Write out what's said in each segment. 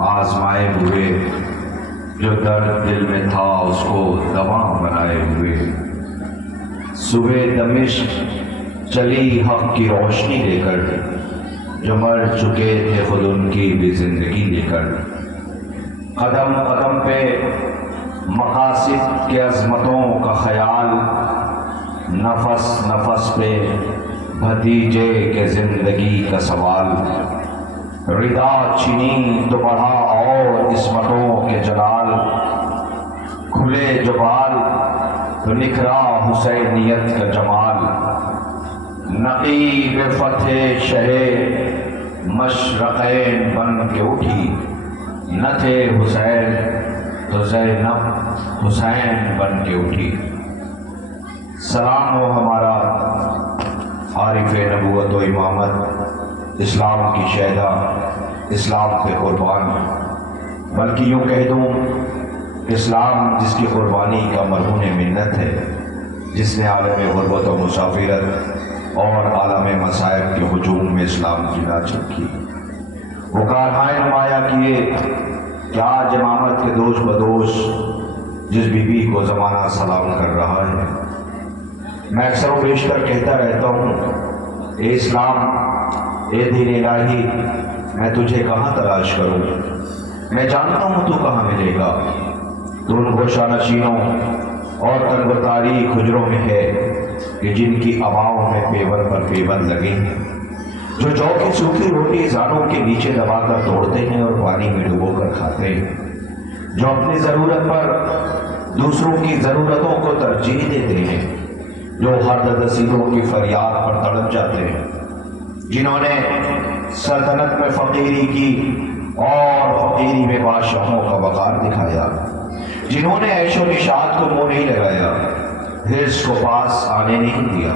آزمائے ہوئے، جو درد دل میں تھا اس کو دوا بنائے ہوئے۔ صبح دمشق چلی حق کی روشنی لے کر، جو مر چکے تھے خود ان کی بھی زندگی لے کر۔ قدم قدم پہ مقاصد کے عظمتوں کا خیال، نفس نفس پہ بھتیجے کے زندگی کا سوال۔ ردا چنی تو بڑھا اور عصمتوں کے جلال، کھلے جو بال تو نکھرا حسینیت کا جمال۔ نقیب فتح شہ مشرقین بن کے اٹھی، نہ تھے حسین تو زینب حسین بن کے اٹھی۔ سلام ہو ہمارا عارف نبوت و امامت، اسلام کی شہدا، اسلام پہ قربان، بلکہ یوں کہہ دوں اسلام جس کی قربانی کا مرہون منت ہے، جس نے عالم غربت و مسافرت اور عالم مصائب کے ہجوم میں اسلام کی ناچت کی۔ وہ کارنامے نمایاں کیے کہ آج امامت کے دوش بدوش جس بی بی کو زمانہ سلام کر رہا ہے، میں اکثر و بیشتر کہتا رہتا ہوں، اے اسلام، اے دین الہی، میں تجھے کہاں تلاش کروں؟ میں جانتا ہوں تو کہاں ملے گا، تو ان گوشہ نشینوں اور تنگ و تاریک حجروں میں ہے کہ جن کی اباؤں میں پیور پر پیور لگے ہیں، جو جو کی سوکھی روٹی زانوں کے نیچے دبا کر توڑتے ہیں اور پانی میں ڈبو کر کھاتے ہیں، جو اپنی ضرورت پر دوسروں کی ضرورتوں کو ترجیح دیتے ہیں، جو ہر دسیلوں کی فریاد پر تڑپ جاتے ہیں، جنہوں نے سلطنت میں فقیری کی اور فقیری میں بادشاہوں کا وقار دکھایا، جنہوں نے عیش و نشاط کو منہ نہیں لگایا، حرص کو پاس آنے نہیں دیا،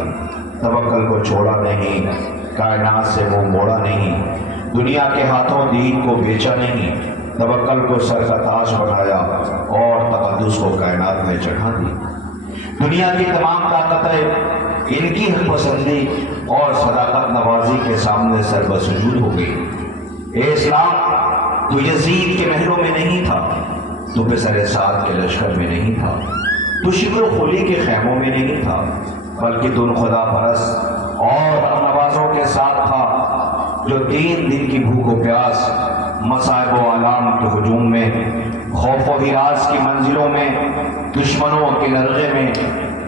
توکل کو چھوڑا نہیں، کائنات سے منہ موڑا نہیں، دنیا کے ہاتھوں دین کو بیچا نہیں، توکل کو سر کا تاج بنایا اور تقدس کو کائنات میں چڑھا دی۔ دنیا کی تمام طاقتیں ان کی حق پسندی اور صداقت نوازی کے سامنے سر بسجود ہو گئی۔ اے اسلام، تو یزید کے محلوں میں نہیں تھا، تو پسر سعد کے لشکر میں نہیں تھا، تو شکر و خلی کے خیموں میں نہیں تھا، بلکہ تو ان خدا پرست اور حق نوازوں کے ساتھ تھا جو تین دن کی بھوک و پیاس، مصائب و آلام کے ہجوم میں، خوف و ہراس کی منزلوں میں، دشمنوں کے لرغے میں،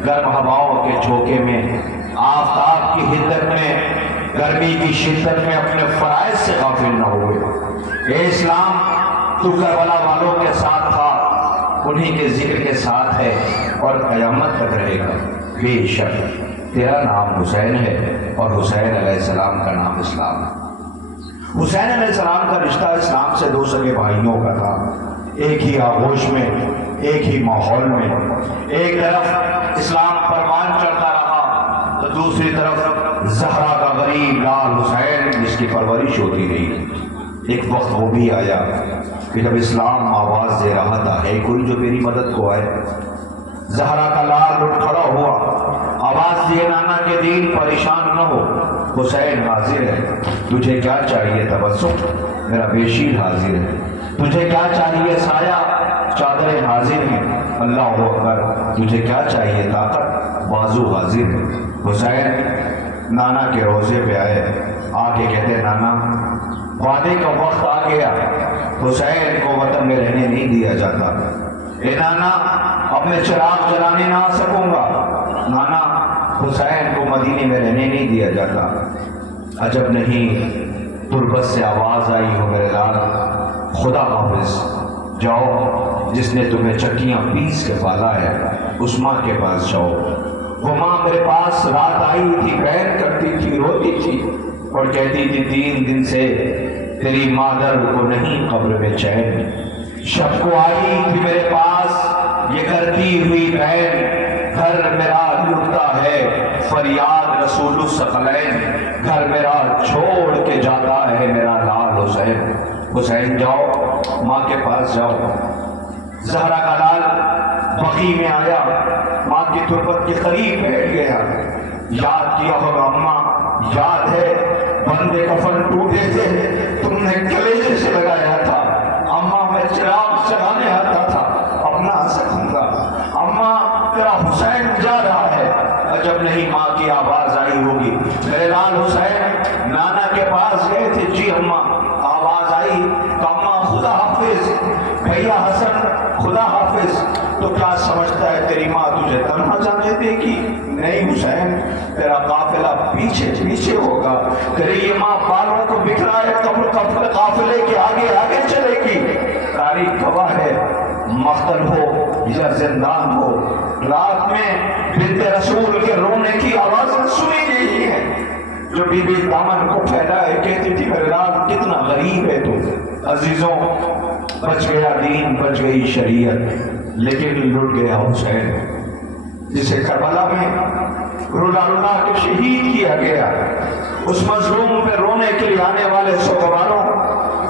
گرم ہواؤں کے جھونکے میں، آفتاب کی حدت میں، گرمی کی شدت میں اپنے فرائض سے غافل نہ ہوئے۔ اے اسلام، تو کربلا والوں کے ساتھ تھا، انہی کے ذکر کے ساتھ ہے اور قیامت تک رہے گا۔ بے شک تیرا نام حسین ہے اور حسین علیہ السلام کا نام اسلام ہے۔ حسین علیہ السلام کا رشتہ اسلام سے دو سگے بھائیوں کا تھا، ایک ہی آغوش میں، ایک ہی ماحول میں۔ ایک طرف اسلام پروان چڑھتا رہا تو دوسری طرف زہرا کا غریب لال حسین جس کی پرورش ہوتی رہی۔ ایک وقت وہ بھی آیا کہ جب اسلام آواز دے رہا تھا، ہے کوئی جو میری مدد کو آئے؟ زہرا کا لال اٹھ کھڑا ہوا، آواز دیے نانا کے دین پریشان نہ ہو، حسین حاضر ہے، تجھے کیا چاہیے تبسم، میرا بیشیر حاضر ہے، تجھے کیا چاہیے سایہ، چادریں حاضر ہیں، اللہ اکبر، تجھے کیا چاہیے طاقت، بازو حاضر ہے۔ حسین نانا کے روضے پہ آئے، آ کے کہتے نانا وعدے کا وقت آ گیا، حسین کو وطن میں رہنے نہیں دیا جاتا، اے نانا اب میں چراغ جلانے نہ آ سکوں گا، نانا حسین کو مدینے میں رہنے نہیں دیا جاتا۔ عجب نہیں تربت سے آواز آئی ہو میرے لال، خدا حافظ، جاؤ، جس نے تمہیں چکیاں پیس کے پالا ہے اس ماں کے پاس جاؤ۔ وہ ماں میرے پاس رات آئی تھی، بہن کرتی تھی، روتی تھی اور کہتی تھی 3 دن سے تیری مادر کو نہیں قبر میں چین۔ شب کو آئی تھی میرے پاس یہ کرتی ہوئی بہن، گھر میرا لٹتا ہے فریاد رسول الثقلین، گھر میرا چھوڑ کے جاتا ہے میرا لال حسین۔ حسین جاؤ، ماں کے پاس جاؤ۔ زہرا کا لال بقی میں آیا، ماں کی تربت کے قریب بیٹھ گیا، یاد کیا ہوگا اماں، یاد ہے بندے کفن ٹوٹے تھے، تم نے کلیجے سے لگایا تھا، حافظ، بھیا حسن خدا حافظ، تو کیا سمجھتا ہے تیری ماں تجھے تنہا جانے دے گی؟ نہیں حسین، تیرا قافلہ پیچھے پیچھے ہوگا، تیری یہ ماں بالوں کو بکھرائے قافلے کے آگے آگے چلے گی۔ تاریخ گواہ ہے، مقتل ہو یا زندان ہو، رات میں بنت رسول کے رونے کی آوازیں سنی گئی ہیں۔ جو بی بی دامن کو پھیلائے کہتی تھی میرے رات کتنا غریب ہے تو۔ عزیزوں، بچ گیا دین، بچ گئی شریعت، لیکن لٹ گیا حسین، جسے کربلا میں رولا رولا کے شہید کیا گیا۔ اس مظلوم پہ رونے کے لیے آنے والے سوگواروں،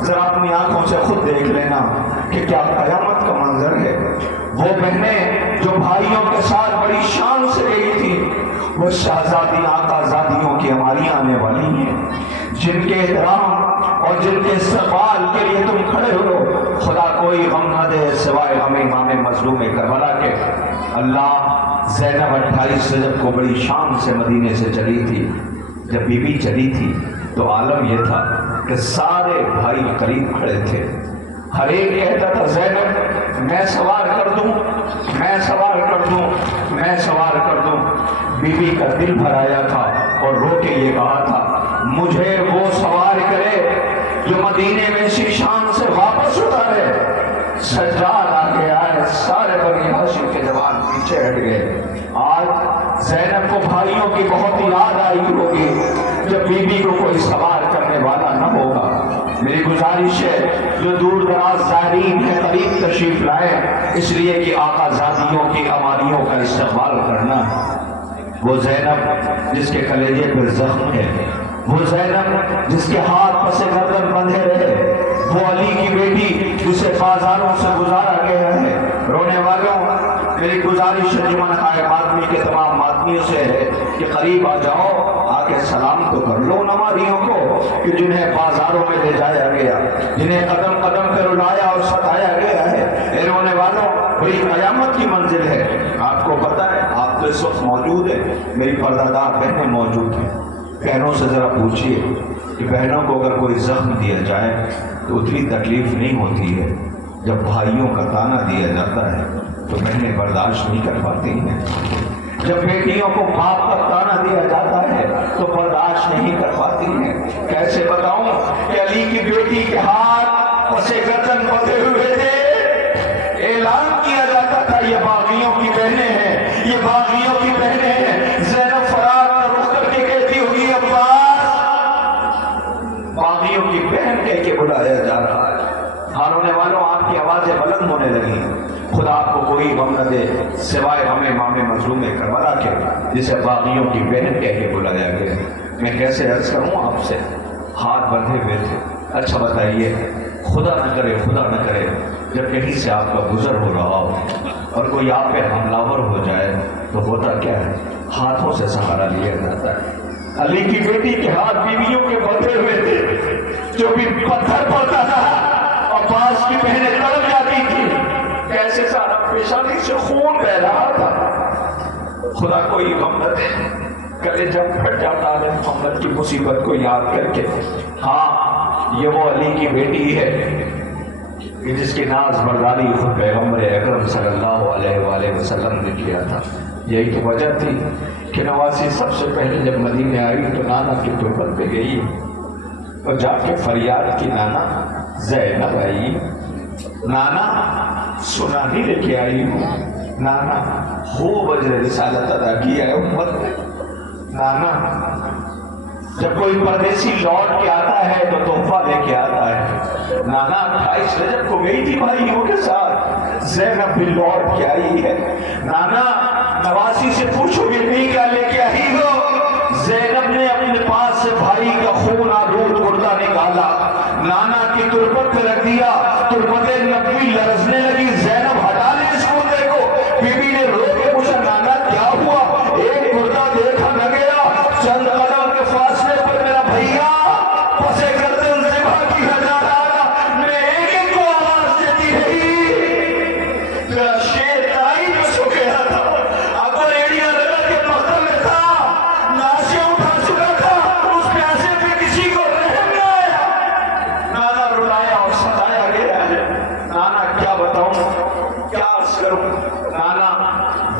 ذرا اپنی آنکھوں سے خود دیکھ لینا کہ کیا قیامت کا منظر ہے۔ وہ بہنیں جو بھائیوں کے ساتھ بڑی شان سے گئی تھی، وہ شہزادی آقا زادیوں کی ہماری آنے والی ہیں، جن کے احترام اور جن کے استقبال کے لیے تم کھڑے ہو۔ خدا کوئی غم نہ دے سوائے غم امام مظلوم کربلا کے۔ اللہ، زینب 28 رجب کو بڑی شان سے مدینے سے چلی تھی۔ جب بی بی چلی تھی تو عالم یہ تھا کہ سارے بھائی قریب کھڑے تھے، ہر ایک کہتا تھا زینب میں سوار کر دوں، میں سوار کر دوں، میں سوار کر دوں۔ بی بی کا دل بھر آیا تھا اور رو کے یہ کہا تھا مجھے وہ سوار کرے جو مدینے میں اسی شان سے واپس اتارے۔ سجاد آگے آئے، سارے بنی ہاشم کے جوان پیچھے ہٹ گئے۔ آج زینب کو بھائیوں کی بہت یاد آئی ہوگی جب بی بی کو کوئی سوار کرنے والا نہ ہوگا۔ میری گزارش ہے جو دور دراز زائرین ہیں قریب تشریف لائیں، اس لیے کہ آقا زادیوں کی اماریوں کا استقبال کرنا۔ وہ زینب جس کے کلیجے پر زخم ہے، وہ زینب جس کے ہاتھ پس گردن بندھے رہے، وہ علی کی بیٹی جسے بازاروں سے گزارا گیا ہے۔ رونے والوں، میری گزارش انجمن قائم آدمی کے تمام آدمیوں سے ہے کہ قریب آ جاؤ، آ کے سلام تو کر لو نماریوں کو کہ جنہیں بازاروں میں لے جایا گیا، جنہیں قدم قدم پہ رلایا اور ستایا گیا ہے۔ اے رونے والوں، بڑی قیامت کی منزل ہے۔ آپ کو پتہ ہے، آپ تو اس وقت موجود ہیں، میری پردہ دار بہنیں موجود ہیں، بہنوں سے ذرا پوچھئے کہ بہنوں کو اگر کوئی زخم دیا جائے تو اتنی تکلیف نہیں ہوتی ہے، جب بھائیوں کا تانا دیا جاتا ہے تو بہنیں برداشت نہیں کر پاتی ہیں، جب بیٹیوں کو باپ کا تانا دیا جاتا ہے تو برداشت نہیں کر پاتی ہیں۔ کیسے بتاؤں کہ علی کی بیٹی کے ہاتھ پسے گردن بندھے ہوئے تھے، اعلان کیا جاتا تھا یہ باغیوں کی بہنیں ہیں، یہ باغیوں کی بہنیں ہیں۔ زینب فرات کا رخ کر کے کہتی ہوگی عباس، باغیوں کی بہن کہہ کے بلایا جا رہا ہے۔ ہارونے والوں، آپ کی آوازیں بلند ہونے لگی۔ خدا آپ کو کوئی غم نہ دے سوائے غم امام مظلوم کربلا کے، جسے باغیوں کی بہن کہہ کے بلایا گیا۔ میں کیسے عرض کروں آپ سے، ہاتھ بندھے ہوئے تھے۔ اچھا بتائیے، خدا نہ کرے، خدا نہ کرے جب کہیں سے آپ کا گزر ہو رہا ہو اور کوئی آپ پہ حملہ ہو جائے تو ہوتا کیا ہے؟ ہاتھوں سے سہارا لیا جاتا ہے۔ علی کی بیٹی کے ہاتھ بیویوں کے بندھے ہوئے تھے، جو بھی پتھر پڑتا تھا عباس کی بہنیں تڑپ جاتی تھی، کیسے سارا پیشانی سے خون بہ رہا تھا۔ خدا کوئی غم نہ دے، کلے جب پھٹ جاتا ہے محمد کی مصیبت کو یاد کر کے۔ ہاں، یہ وہ علی کی بیٹی ہے کہ جس کی ناز برداری خود پیغمبر اکرم صلی اللہ علیہ وآلہ وسلم نے کیا تھا۔ یہی تو وجہ تھی کہ نواسی سب سے پہلے جب مدینے آئی تو نانا کی تربت پہ گئی اور جا کے فریاد کی، نانا زینب آئی، نانا سنانی لے کے آئی ہوں، نانا ہو وجہ رسالت ادا کی ہے امت نے۔ نانا، جب کوئی پردیسی لوٹ کے آتا ہے تو تحفہ لے کے آتا ہے۔ نانا 28 رجب کو گئی تھی بھائیوں کے ساتھ، زینب بھی لوٹ کے آئی ہے۔ نانا، نواسی سے پوچھو گے نہیں کیا لے کے آئی ہو؟ زینب نے اپنے پاس سے بھائی کا خون آلود مردہ نکالا، نانا کی تربت پہ رکھ دیا، تربت نبوی لرزنے لگی۔ زینب ہٹا لے اس مردے کو۔ بی بی نے رو کے پوچھا، نانا کیا ہوا؟ ایک مردہ دیکھا نہ گیا، چند قدم کے فاصلے پر میرا بھیا پسے گردن ذبح کیا جا رہا، میں ایک ایک کو آواز دیتی رہی، میرا شیر تائی میں سو گیا تھا، اکبر ایڑیاں لگا کے مقتل میں تھا، ناشے اٹھا چکا تھا، اس پیاسے پہ کسی کو رحم نہ آیا۔ نانا رلایا اور ستایا گیا ہے، بتاؤں کیا عرض کروں؟ نانا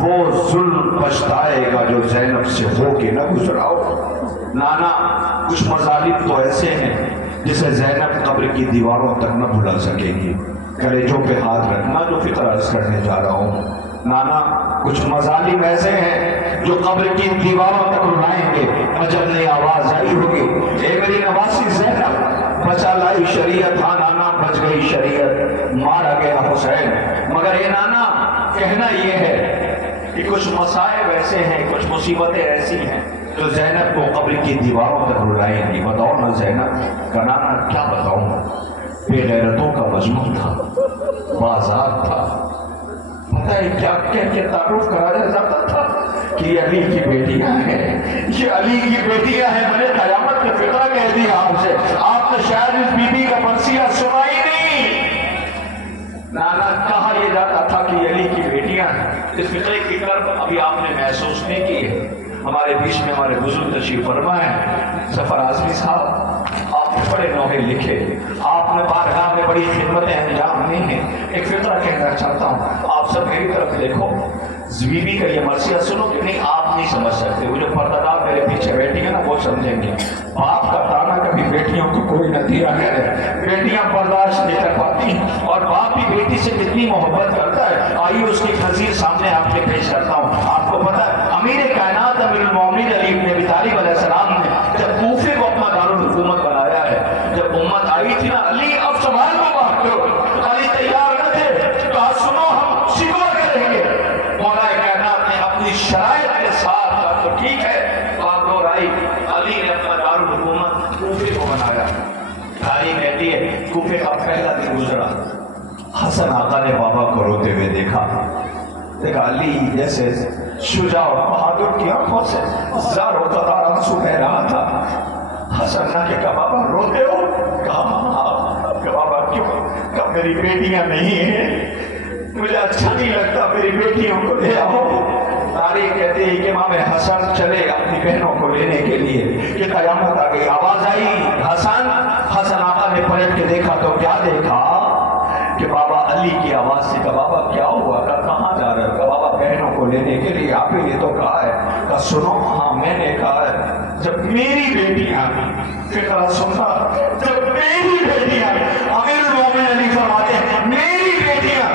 وہ ظلم پچھتائے گا جو زینب سے ہو کے نہ گزرا ہو۔ نانا کچھ مظالم تو ایسے ہیں جسے زینب قبر کی دیواروں تک نہ بھلا سکے گی۔ کلیجوں پہ ہاتھ رکھنا جو فکر عرض کرنے جا رہا ہوں۔ نانا کچھ مظالم ایسے ہیں جو قبر کی دیواروں تک رلائیں گے اور جب نئی آواز آئی ہوگی اے میری نواسی زینب بچا لائی شریعت، ہاں نانا بچ گئی شریعت، مارا گیا حسین۔ مگر اے نانا کہنا یہ ہے کہ کچھ مصائب ایسے ہیں، کچھ مصیبتیں ایسی ہیں جو زینب کو قبر کی دیواروں تک رلائیں گی۔ بتاؤ نا زینب کا نانا کیا بتاؤں؟ بے غیرتوں کا مجموع تھا، بازار تھا، پتہ ہے کیا کہہ کے تعارف کرایا جاتا تھا کہ یہ علی کی بیٹیاں ہیں، یہ علی کی بیٹیاں ہیں۔ میں نے قیامت کا فقرہ کہہ دیا آپ سے، آپ نے شاید اس بی بی کا مرثیہ سنا ہی نہیں۔ نانا کہا یہ جاتا تھا کہ یہ علی کی بیٹیاں ہیں۔ اس فقرے کی کرب ابھی آپ نے محسوس نہیں کی ہے۔ ہمارے بیچ میں ہمارے بزرگ تشریف فرما ہیں، ظفر اعظمی صاحب، آپ نے بڑے نوحے لکھے، آپ نے بارگاہ میں بڑی خدمتیں انجام دی ہیں۔ ایک فقرہ کہنا چاہتا ہوں، آپ سب میری طرف دیکھو، بی بی کا یہ مرثیہ سنو کہ نہیں آپ نہیں سمجھ سکتے، وہ جو پردہ دار میرے پیچھے بیٹھی ہیں نا وہ سمجھیں گے۔ باپ کا تانا کبھی بیٹیوں کو کوئی نہ دیا ہے، بیٹیاں برداشت نہیں کر پاتی، اور باپ بھی بیٹی سے کتنی محبت کرتا ہے۔ آئیے اس کی تذکیر سامنے آپ کے پیش کرتا ہوں۔ آپ کو پتہ ہے امیر کائنات امیر المومنین علی بن ابی طالب علیہ السلام نے جب کوفے کو اپنا دارالحکومت بنایا ہے، جب امت آئی تھی نا علی اب سوال کو بات کرو، علی تیار نہ تھے، کہا سنو ہم شکوہ کریں گے۔ مولا کائنات نے اپنی شرائط کے ساتھ کہا تو ٹھیک ہے، بات دور آئی، علی نے اپنا دارالحکومت کوفے کو بنایا۔ تاریخ کہتی ہے کوفے کا پہلا دن گزرا، حسن آقا نے بابا کو روتے ہوئے دیکھا، علی جیسے شجاع اور بہادر کی آنکھوں سے زار ہوتا تھا، آنسو بہ رہا تھا۔ حسن نے کہا بابا روتے ہو؟ کہا ہاں۔ کہ بابا کیوں؟ کہ میری بیٹیاں نہیں ہیں، مجھے اچھا نہیں لگتا، میری بیٹیوں کو لے آؤ۔ تاریخ کہتے ہیں کہ امام حسن چلے اپنی بہنوں کو لینے کے لیے کہ قیامت آ گئی، آواز آئی حسن۔ حسن آقا نے پلٹ کے دیکھا تو کیا دیکھا کہ بابا علی کی آواز سے کہا بابا کیا ہوا؟ کہاں جا رہے ہو؟ کہا بابا بہنوں کو لینے کے لیے، آپ نے تو کہا ہے۔ کہا سنو ہاں میں نے کہا ہے، جب میری بیٹیاں فکرہ سننا، جب میری بیٹیاں امیر المومنین علی فرماتے ہیں میری بیٹیاں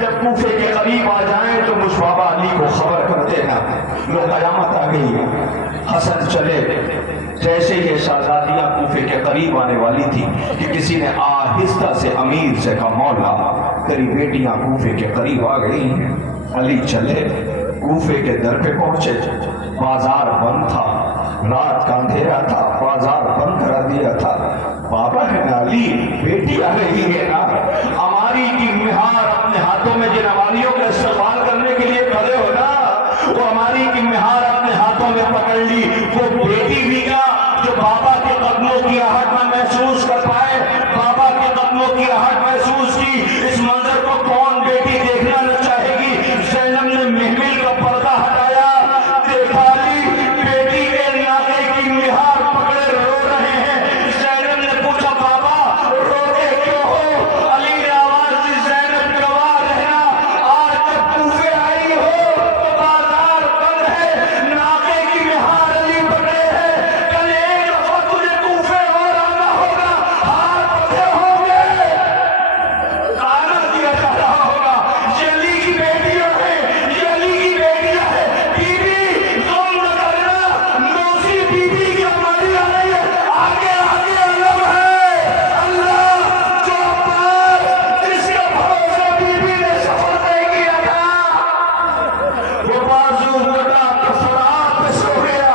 جب کوفے کے قریب آ جائیں تو مجھ بابا علی کو خبر کر دینا۔ لو قیامت آ گئی، حسن چلے، جیسے یہ شہزادیاں کوفے کے قریب آنے والی تھی کہ کسی نے آہستہ سے امیر سے کہا مولا تیری بیٹیاں کوفے کے قریب آ گئی ہیں۔ علی چلے کوفے کے در پہ پہنچے، بازار بند تھا، رات کا اندھیرا تھا، بازار بند کرا دیا تھا۔ بابا ہے نا علی، بیٹی آ رہی ہے نا، ہماری کی مہار اپنے ہاتھوں میں جن ہماریوں کا استقبال کرنے کے لیے کھڑے ہو نا، وہ ہماری کی مہار اپنے ہاتھوں میں پکڑ لی، وہ بیٹی بھی کا جو بابا کے قدموں کی آہٹ میں محسوس کر پائے، بابا کے قدموں کی آہٹ محسوس کی۔ اس منظر کو کون بیٹی دیکھنا نہ چاہے گی؟ زینب نے محمل کا پردہ ہٹایا، دیکھا علی بیٹی کے ناکے کی مہار پکڑے رو رہے ہیں۔ زینب نے پوچھا بابا روتے کیوں ہو؟ علی نے آواز دی زینب گواہ رہنا، آج جب کوفے آئی ہو تو بازار بند ہے، ناکے کی مہار علی پکڑے ہے، کل ایک دفعہ تجھے کوفے اور آنا ہوگا، ہاتھ پکڑے ہوں گے، تانا دیا جا رہا ہوگا، یہ علی کی بیٹیاں ہیں، یہ علی کی بیٹیاں ہیں۔ بی بی غم نہ کرنا، موسی بی بی کی ہماری آ رہی ہے، آگے آگے علم ہے اللہ جو پاس جس کا بھروسہ بی بی نے سفر طے کیا تھا، وہ بازو لٹا کے فرات پہ سو گیا،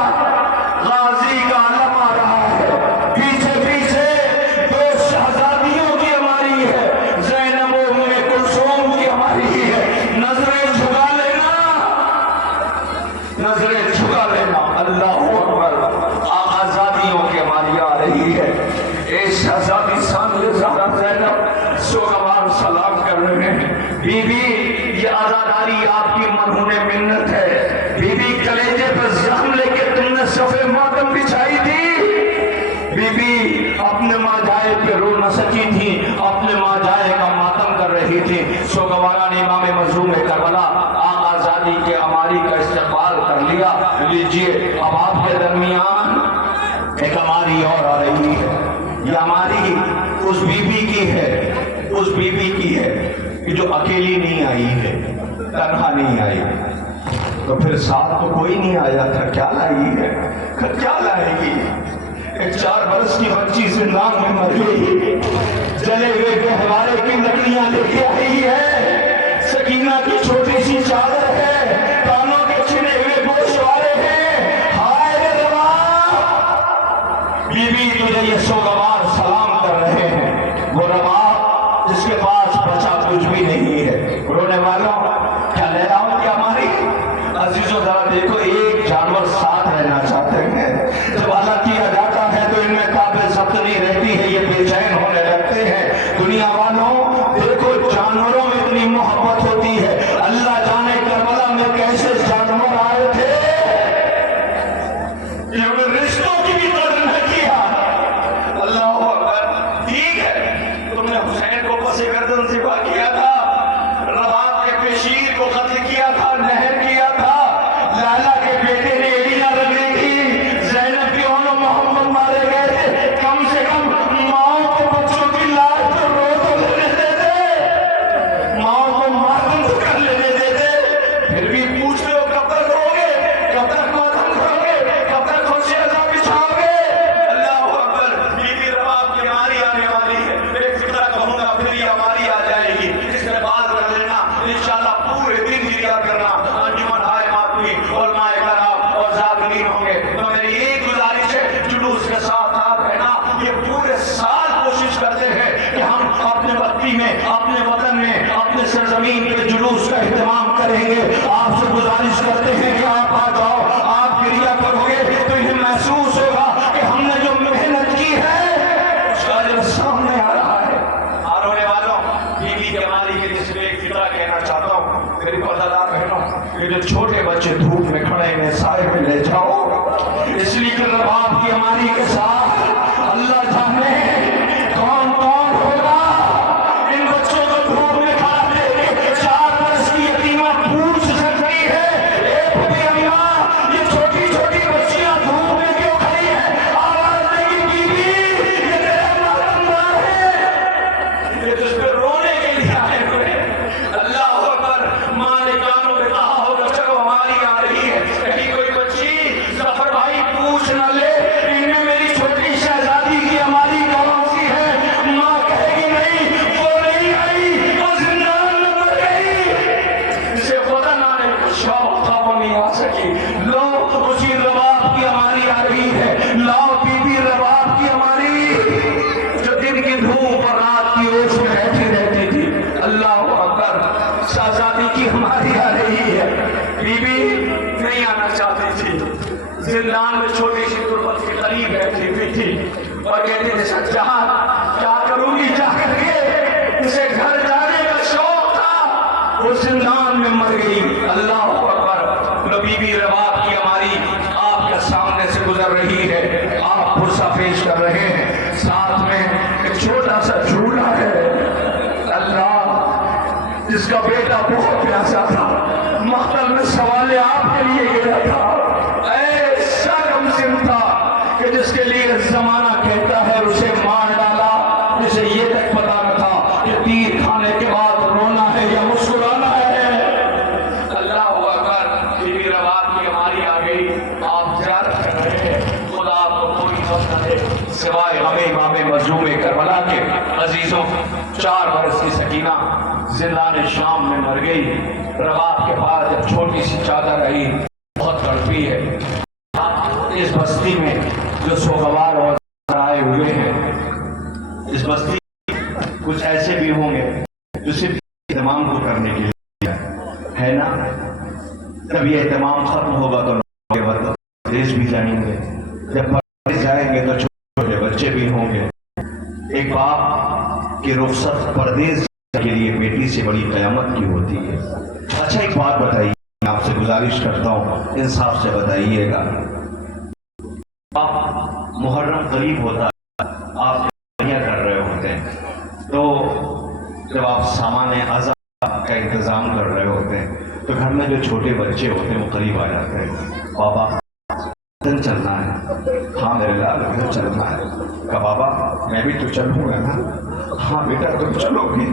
غازی کا علم آ رہا ہے، پیچھے پیچھے دو شہزادیوں کی ہماری ہے، زینب و ام کلثوم کی ہماری ہے، نظریں جھکا لینا، نظریں جھکا لینا، اللہ اکبر، آزادیوں کی ہماری آ رہی ہے۔ اے شہزادی سامنے زہرا زینب سوگوار سلام کر رہے ہیں، بی بی یہ آزاداری آپ کی منہون منت ہے، بی بی کلیجے پر زخم لے کے تم نے صفے ماتم بچھائی تھی، بی بی اپنے ماں جائے پہ رو نہ سکی تھی، اپنے ماں جائے کا ماتم کر رہی تھی سوگواران امام مظلوم کربلا آقا آزادی کے اماری کا استقبال کر لیا. لیجئے اب آپ کے درمیان ایک اماری اور آ رہی ہے. یہ اماری اس بی بی کی ہے، اس بی بی کی ہے کہ جو اکیلی نہیں آئی ہے، تنہا نہیں آئی. تو پھر ساتھ تو کوئی نہیں آیا تھا، کیا لائی ہے؟ کیا لائے گی؟ ایک 4 برس کی بچی زندان میں مر گئی، جلے ہوئے گہوارے کی لکڑیاں لے کے آئی ہے، سکینہ کی چھوٹی سی چادر ہے، کانوں کے چھنے ہوئے گوشت والے ہیں. ہائے روا بی بی تجھے یہ سوگوار سلام کر رہے ہیں. وہ روا جس کے پاس بچا کچھ بھی نہیں ہے. رونے والوں کیا لے رہا ہوں کیا ہماری عزیزوں ذرا دیکھو، ایک جانور ساتھ رہنا چاہتے ہیں، جب ادا کیا جاتا ہے تو ان میں قابل ضبط نہیں رہتی ہے، یہ بے چین ہونے لگتے ہیں. دنیا والوں دیکھو، جانوروں میں اتنی محبت ہوتی ہے، اللہ جانے کربلا میں کیسے جانور آئے تھے، انہوں نے رشتوں کی بھی قدر نہ کیا. اللہ اکبر. ٹھیک ہے تم نے حسین کو پس گردن ذبح کیا تھا، رباب کے پیشیر کو قتل کیا تھا، نہر کیا تھا، لالا کے بیٹے نے ایڑیاں رگڑی تھی، زینب کی اونوں محمد مارے گئے تھے. کم سے کم ماؤں کو بچوں کی لاش تو رو تو لینے دیتے، ماؤں کو ماتم تو کر لینے دیتے. پھر بھی پوچھ لو کب تک رو گے، کب تک ماتم کرو گے، کب تک خوشی رضا بچھاؤ گے. اللہ اکبر. بی بی رباب کی ہماری آنے والی ہے. ایک فکرہ کہوں گا پھر یہ ہماری آ جائے گی، اس میں بات کر لینا انشاءاللہ. پورے دن گریا کرنا، انجمن ہائے ماتمی علماء کرام اور ذاکرین ہوں گے. تو میری ایک گزارش ہے، جلوس کے ساتھ آپ رہنا. یہ پورے سال کوشش کرتے ہیں کہ ہم اپنے بستی میں، اپنے وطن میں، اپنے سرزمین پہ جلوس کا اہتمام کریں گے. آپ سے گزارش کرتے ہیں کہ آپ آ جاؤ. آپ گریا کرو گے تو انہیں محسوس ہوگا کہ ہم نے جو محنت کی ہے اس کا اجر سامنے آ رہا ہے. اور ہونے والوں بی بی کے مالی کے جس میں ایک فکرہ کہنا چاہتا ہوں، میری پردہ بہنوں، یہ جو چھوٹے بچے دھوپ میں کھڑے ہیں سائے میں لے جاؤ، اس لیے کہ رباب کی اماری کے ساتھ اللہ جانے کون کون ہوگا. ان بچوں کو دھوپ میں کھڑا دے کے 4 برس کی یتیمہ پوچھ سکتی ہے، اے پھوپھی اماں یہ چھوٹی چھوٹی بچیاں دھوپ میں کیوں کھڑی ہیں؟ آواز دے گی بی بی یہ تیرے ماتم دار ہے، یہ تجھ پہ رونے کے لیے آئے ہوئے. اللہ اکبر. ماں نے کانوں میں کہا ہوگا چلو ہماری آ رہی ہے، کہیں کوئی بچی ظفر بھائی پوچھ نہ لے ان میں میری چھوٹی شہزادی کی ہماری کون سی ہے. ماں کہے گی نہیں وہ نہیں آئی، وہ زندان میں مر گئی، جسے خدا نہ نے شوق تھا وہ نہیں آ سکی. لو اسی رباب کی ہماری آ رہی ہے. لاؤ بی بی رباب کی ہماری جو دن کی دھوپ اور رات کی اوس میں بیٹھی رہتی تھی. اللہ اکبر. شہزادی کی ہماری آ رہی ہے. بی بی نہیں آنا چاہتی تھی، زندان میں چھوٹی سی تربت کے قریب بیٹھی ہوئی تھی اور کہتی تھی سجاد کیا کروں گی جا کر کے. اسے گھر جانے کا شوق تھا، وہ زندان میں مر گئی. اللہ اکبر. لو بی بی رباب کی ہماری آپ کے سامنے سے گزر رہی ہے، آپ پرسہ پیش کر رہے ہیں، ساتھ میں ایک چھوٹا سا جھولا ہے. اللہ جس کا بیٹا بہت پیاسا تھا، مقتل میں سوال آپ کے لیے گیا تھا، ایسا کمسن تھا کہ جس کے لیے زمانہ کہتا ہے اسے مار ڈالا، جسے یہ تک پتا نہ تھا کہ تیر کھانے کے بعد رونا ہے یا مسکرانا ہے. اللہ اکبر. بی بی رباب کی ہماری آ گئی. آپ زیارت کر رہے ہیں، خدا آپ کو کوئی وقت نہ دے سوائے ہمیں امام مظلوم کربلا کے. عزیزوں 4 برس کی سکینہ زندان شام میں مر گئی. رباب کے پاس جب چھوٹی سی چادر آئی بہت تڑپی ہے. اس بستی میں جو سوگوار اور آئے ہوئے ہیں، اس بستی کچھ ایسے بھی ہوں گے جو صرف اہتمام کو کرنے کے لیے ہے نا. جب یہ اہتمام ختم ہوگا تو پردیس بھی جائیں گے. جب پردیس جائیں گے تو چھوٹے بچے بھی ہوں گے. ایک باپ کی رخصت پردیس کے لیے بیٹی سے بڑی قیامت کی ہوتی ہے. اچھا ایک بات بتائیے، آپ سے گزارش کرتا ہوں انصاف سے بتائیے گا. محرم قریب ہوتا ہے، آپ کر رہے ہوتے ہیں تو جب آپ سامان اعضاء کا انتظام کر رہے ہوتے ہیں تو گھر میں جو چھوٹے بچے ہوتے ہیں وہ قریب آ جاتے ہیں، بابا گھر چلنا ہے، ہاں میرے لال گھر چلنا ہے، کہا بابا میں بھی تو چلوں گا نا، ہاں بیٹا تم چلو گے،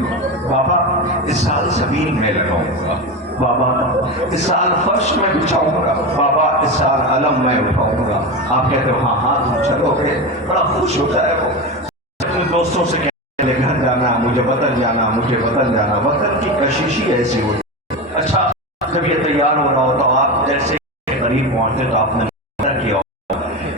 بابا اس سال زمین میں لگاؤں گا، بابا اس سال فرش میں بچھاؤں گا، بابا اس سال علم میں اٹھاؤں گا۔ آپ کہتے ہو ہاں ہاں تم چلو گے، بڑا خوش ہوتا ہے وہ، اپنے دوستوں سے کہتے ہیں گھر جانا، مجھے وطن جانا، مجھے وطن جانا۔ وطن کی کشش ایسی ہوتی ہے۔ اچھا جب یہ تیار ہو رہا ہو تو آپ جیسے قریب پہنچتے تو آپ نے کیا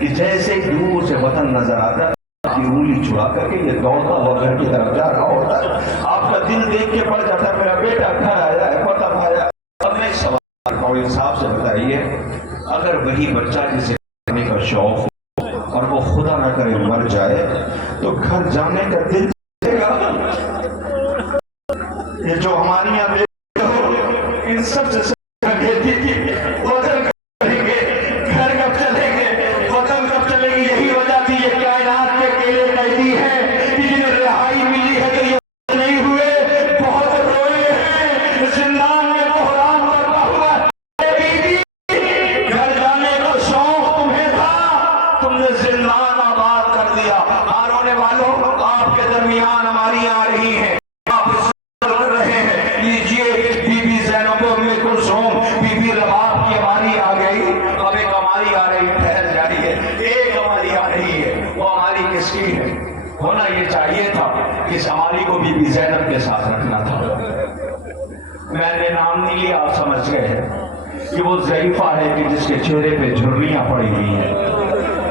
کہ جیسے دور سے وطن نظر آتا ہے آپ کی انگلی چھڑا کر کے یہ دوڑتا ہوا گھر کی طرف جا رہا ہوتا ہے، آپ کا دل دیکھ کے پڑ جاتا ہے میرا بیٹا گھر آیا ہے، وطن آیا ہے۔ اب میں ایک سوال کرتا ہوں، انصاف سے بتائیے، اگر وہی بچہ جسے کرنے کا شوق ہو اور وہ خدا نہ کرے مر جائے تو گھر جانے کا دل چلے گا؟ یہ جو ہماری یہاں دیکھتے ہو ان سب سے کہتی تھی وطن کب چلیں گے، گھر کب چلیں گے، وطن کب چلیں گے؟ یہی وجہ تھی یہ کائنات کے اکیلے قیدی ہیں کہ جنہیں رہائی ملی ہے تو یہ نہیں ہوئے، بہت روئے ہیں، زندان میں بحران برپا ہوا ہے۔ بیوی گھر جانے کا شوق تمہیں تھا، تم نے زندان آباد کر دیا۔ رونے والوں آپ کے درمیان ہماری آ رہی ہیں، آپ لیجیے بی بی زینب ام کلثوم، بی بی رباب کی ہماری آ گئی، اب ایک ہماری آ رہی، ٹھہر جائیے، ایک ہماری آ رہی ہے، وہ ہماری کس کی ہے؟ ہونا یہ چاہیے تھا کہ اس ہماری کو بی بی زینب کے ساتھ رکھنا تھا۔ میں نے نام نہیں لیا، آپ سمجھ گئے ہیں کہ وہ ضعیفہ ہے کہ جس کے چہرے پہ جھریاں پڑی ہوئی ہیں،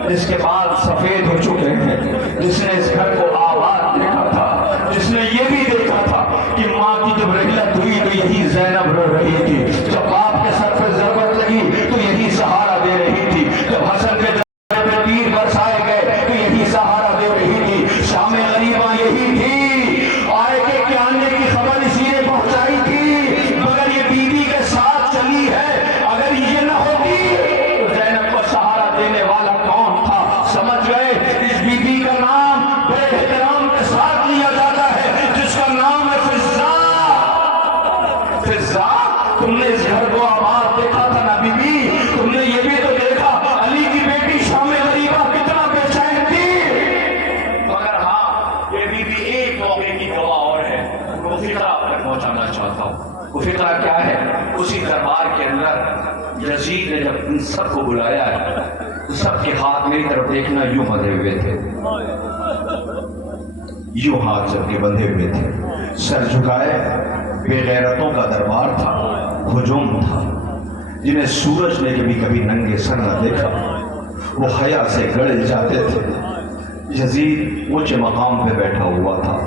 جس کے بال سفید ہو چکے ہیں، جس نے اس گھر کو آباد دیکھا تھا، جس نے یہ بھی دیکھا تھا کہ ماں کی جب رحلت ہوئی تو یہی زینب رو رہی تھی، جب باپ کے سر پہ ضربت لگی تو یہی سہارا دے رہی تھی، جب حسن کے جوڑے پہ تیر برسائے گئے تو یہی سہارا دے رہی تھی، شام غریبہ یہی تھی، آئے کے آنے کی خبر اسی نے پہنچائی تھی، مگر یہ بیوی کے ساتھ چلی ہے، اگر یہ نہ ہوتی تو زینب کو سہارا دینے والا کون تھا؟ سمجھ گئے؟ اس بیوی کا نام بے احترام کے ساتھ لیا جاتا ہے جس کا نام ہے فضا۔ فضا تم نے اس گھر کو آباد دیکھا تھا نا بی بی، تم نے یہ بھی تو دیکھا علی کی بیٹی شام غریبہ کتنا بے چین تھی، مگر ہاں یہ بی بی ایک موقع کی گواہ اور ہے، وہ فقرہ آپ تک پہنچانا چاہتا ہوں۔ وہ فقرہ کیا ہے؟ اسی دربار کے اندر یزید نے جب ان سب کو بلایا ہے تو سب کے ہاتھ میری طرف دیکھنا یوں بندھے ہوئے تھے، یوں ہاتھ جب کے بندھے ہوئے تھے، سر جھکائے، بے غیرتوں کا دربار تھا، ہجوم تھا، جنہیں سورج نے کبھی ننگے سر نہ دیکھا، وہ حیا سے گڑے جاتے تھے۔ یزید اونچے مقام پہ بیٹھا ہوا تھا،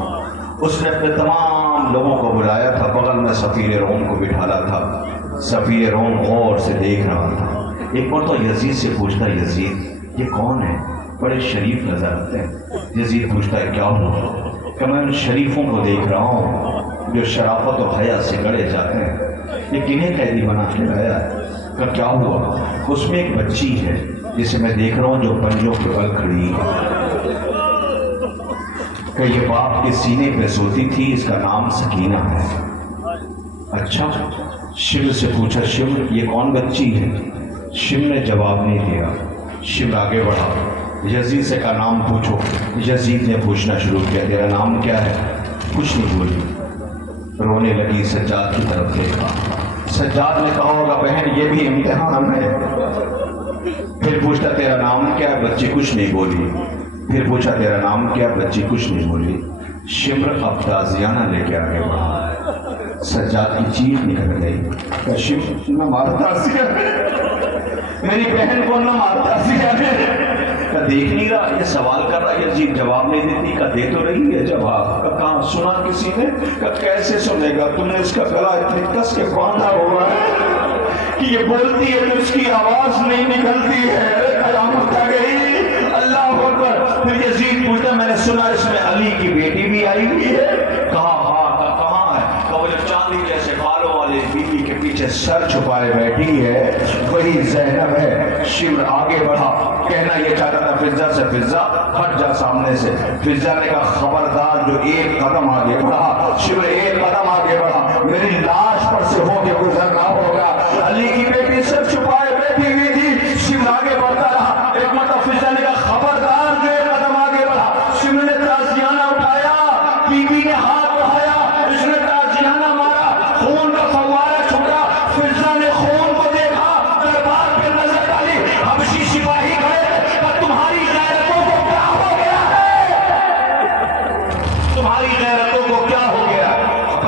اس نے اپنے تمام لوگوں کو بلایا تھا، بغل میں سفیر روم کو بٹھالا تھا، سفیر روم غور سے دیکھ رہا تھا۔ ایک بار تو یزید سے پوچھتا، یزید یہ کون ہے؟ بڑے شریف نظر آتے ہیں۔ یزید پوچھتا ہے کیا ہوا؟ کہ میں ان شریفوں کو دیکھ رہا ہوں جو شرافت و حیا سے گڑے جاتے ہیں، یہ کنہیں قیدی بنا کے لایا ہے؟ کہ کیا ہوا؟ اس میں ایک بچی ہے جسے میں دیکھ رہا ہوں جو پنجوں کے بل کھڑی ہے، کہ یہ باپ کے سینے پہ سوتی تھی، اس کا نام سکینہ ہے۔ اچھا، شمر سے پوچھا شمر یہ کون بچی ہے؟ شمر نے جواب نہیں دیا۔ شمر آگے بڑھا، یزید سے کا نام پوچھو۔ یزید نے پوچھنا شروع کیا تیرا نام کیا ہے؟ کچھ نہیں بولی، رونے لگی، سجاد کی طرف دیکھا۔ سجاد نے کہا ہوگا بہن یہ بھی امتحان ہے۔ پھر پوچھتا تیرا نام کیا ہے؟ بچی کچھ نہیں بولی۔ پھر پوچھا تیرا نام کیا؟ بچی کچھ نہیں بولی۔ شمر اب تازیانہ لے کے آگے بڑھا، سجاد کی چیخ نکل گئی، شمر نہ مارتا سیا میری بہن کو، نہ مارتا سیا دیکھ نہیں رہا، یہ سوال کر رہا، یزید جواب نہیں دیتی، کہ دے تو رہی ہے جواب، کہ کہاں سنا کسی نے؟ کہ کیسے سنے گا، تم نے اس کا گلا اتنی کس کے باندھا ہوا ہے کہ یہ بولتی ہے تو اس کی آواز نہیں نکلتی ہے، قیامت آ گئی، اللہ اکبر۔ پھر یزید پوچھتا میں نے سنا اس میں علی کی بیٹی بھی آئی ہوئی ہے؟ کہا ہاں۔ کہاں ہے؟ کہ وہ جو چاندی جیسے بالوں والے بیوی کے پیچھے سر چھپائے بیٹھی ہے وہی زینب ہے۔ شمر آگے بڑھا، کہنا یہ چاہتا تھا فضا سے، فضا ہٹ جا سامنے سے۔ فضا نے کہا خبردار جو ایک قدم آگے بڑھا، شمر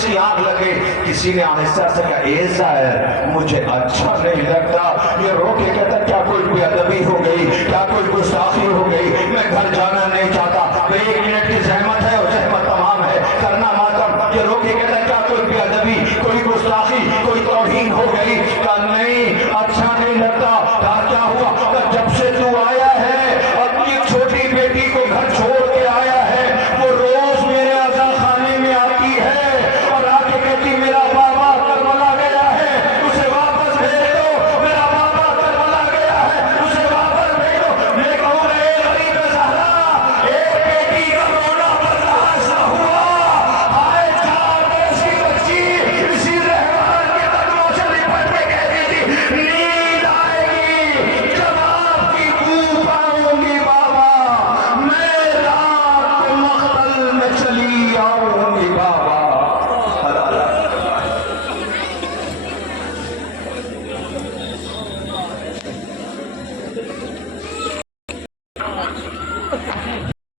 سی آگ لگے. کسی نے آہستہ سے کہا اے ظاہر مجھے اچھا نہیں لگتا. یہ رو کے کہتا کیا کوئی بے ادبی ہو گئی, کیا کوئی گستاخی ہو گئی, میں گھر جانا نہیں چاہتا. 1 منٹ کی زحمت ہے